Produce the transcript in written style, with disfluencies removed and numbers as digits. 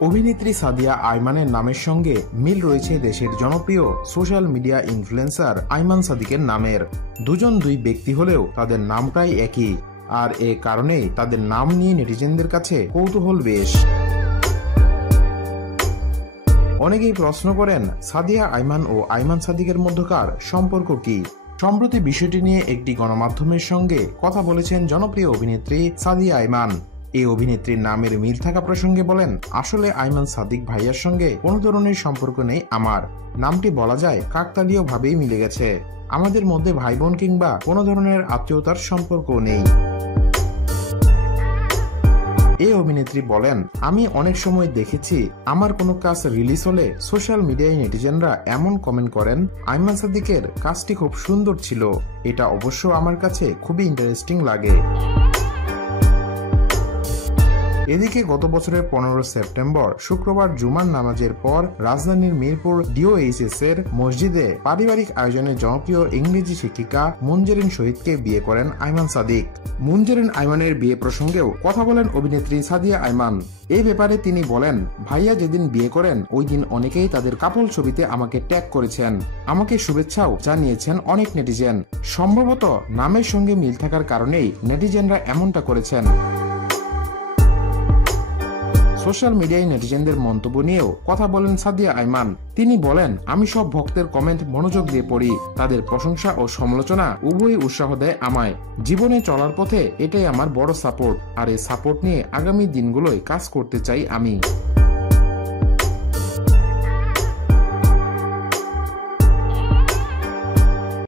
অভিনেত্রী সাদিয়া আইমানের নামের সঙ্গে মিল রয়েছে দেশের জনপ্রিয় সোশ্যাল মিডিয়া ইনফ্লুয়েন্সার আইমান সাদিকের নামের। দুজন দুই ব্যক্তি হলেও তাদের নামটাই একই, আর এ কারণেই তাদের নাম নিয়ে নেটিজেনদের কাছে কৌতূহল বেশ। অনেকেই প্রশ্ন করেন, সাদিয়া আইমান ও আইমান সাদিকের মধ্যকার সম্পর্ক কি। সম্প্রতি বিষয়টি নিয়ে একটি গণমাধ্যমের সঙ্গে কথা বলেছেন জনপ্রিয় অভিনেত্রী সাদিয়া আইমান। এই অভিনেত্রীর নামের মিল থাকা প্রসঙ্গে বলেন, আসলে আইমান সাদিক ভাইয়ার সঙ্গে কোনো ধরনের সম্পর্ক নেই আমার। নামটি বলা যায় কাকতালীয় ভাবেই মিলে গেছে। আমাদের মধ্যে ভাই বোন কিংবা কোনো ধরনের আত্মীয়তার সম্পর্কও নেই। এই অভিনেত্রী বলেন, আমি অনেক সময় দেখেছি আমার কোনো কাজ রিলিজ হলে সোশ্যাল মিডিয়ায় নেটিজেনরা এমন কমেন্ট করেন, আইমান সাদিকের কাজটি খুব সুন্দর ছিল। এটা অবশ্য আমার কাছে খুবই ইন্টারেস্টিং লাগে। এদিকে গত বছরের 15 সেপ্টেম্বর শুক্রবার জুমার নামাজের পর রাজধানীর মিরপুর ডিওএইচএস এর মসজিদে পারিবারিক আয়োজনে জনপ্রিয় ইংরেজি শিক্ষিকা মুনজেরিন শহীদকে বিয়ে করেন আইমান সাদিক। মুনজেরিন আইমানের বিয়ে প্রসঙ্গেও কথা বলেন অভিনেত্রী সাদিয়া আইমান। এই ব্যাপারে তিনি বলেন, ভাইয়া যেদিন বিয়ে করেন ওই দিন অনেকেই তাদের কাপল ছবিতে আমাকে ট্যাগ করেছেন। আমাকে শুভেচ্ছাও জানিয়েছেন অনেক নেটিজেন। সম্ভবত নামের সঙ্গে মিল থাকার কারণেই নেটিজেনরা এমনটা করেছেন। সোশ্যাল মিডিয়ায় নেটিজেনদের মন্তব্য নিয়েও কথা বলেন সাদিয়া আইমান। তিনি বলেন, আমি সব ভক্তের কমেন্ট মনোযোগ দিয়ে পড়ি। তাদের প্রশংসা ও সমালোচনা উভয়ই উৎসাহ দেয় আমায়। জীবনে চলার পথে এটাই আমার বড় সাপোর্ট, আর এই সাপোর্ট নিয়ে আগামী দিনগুলোয় কাজ করতে চাই আমি।